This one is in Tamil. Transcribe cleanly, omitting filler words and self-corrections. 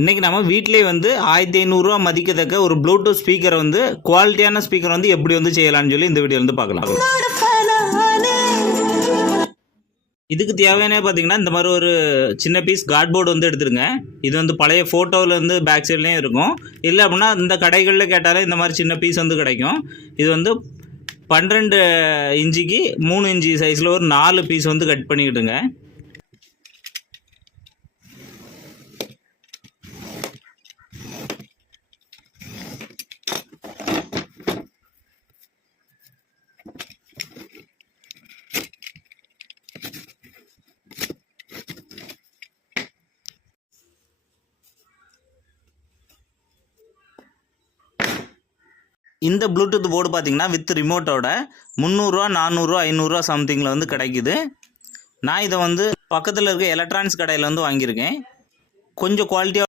இன்றைக்கி நம்ம வீட்டிலே வந்து 1500 மதிக்கத்தக்க ஒரு ப்ளூடூத் ஸ்பீக்கரை வந்து குவாலிட்டியான ஸ்பீக்கர் வந்து எப்படி வந்து செய்யலாம்னு சொல்லி இந்த வீடியோ வந்து பார்க்கலாம். இதுக்கு தேவையான பார்த்தீங்கன்னா இந்த மாதிரி ஒரு சின்ன பீஸ் கார்ட்போர்டு வந்து எடுத்துருங்க. இது வந்து பழைய ஃபோட்டோவில் வந்து பேக் சைட்லேயும் இருக்கும். இல்லை அப்படின்னா இந்த கடைகளில் கேட்டாலே இந்த மாதிரி சின்ன பீஸ் வந்து கிடைக்கும். இது வந்து 12 இன்ச்சுக்கு 3 இன்ச்சு சைஸில் ஒரு 4 பீஸ் வந்து கட் பண்ணிக்கிட்டுங்க. இந்த ப்ளூடூத் போர்டு பார்த்தீங்கன்னா வித் ரிமோட்டோட 300, 400, 500 சம்திங்கில் வந்து கிடைக்குது. நான் இதை வந்து பக்கத்தில் இருக்க எலக்ட்ரானிக்ஸ் கடையில் வந்து வாங்கியிருக்கேன். கொஞ்சம் குவாலிட்டியாக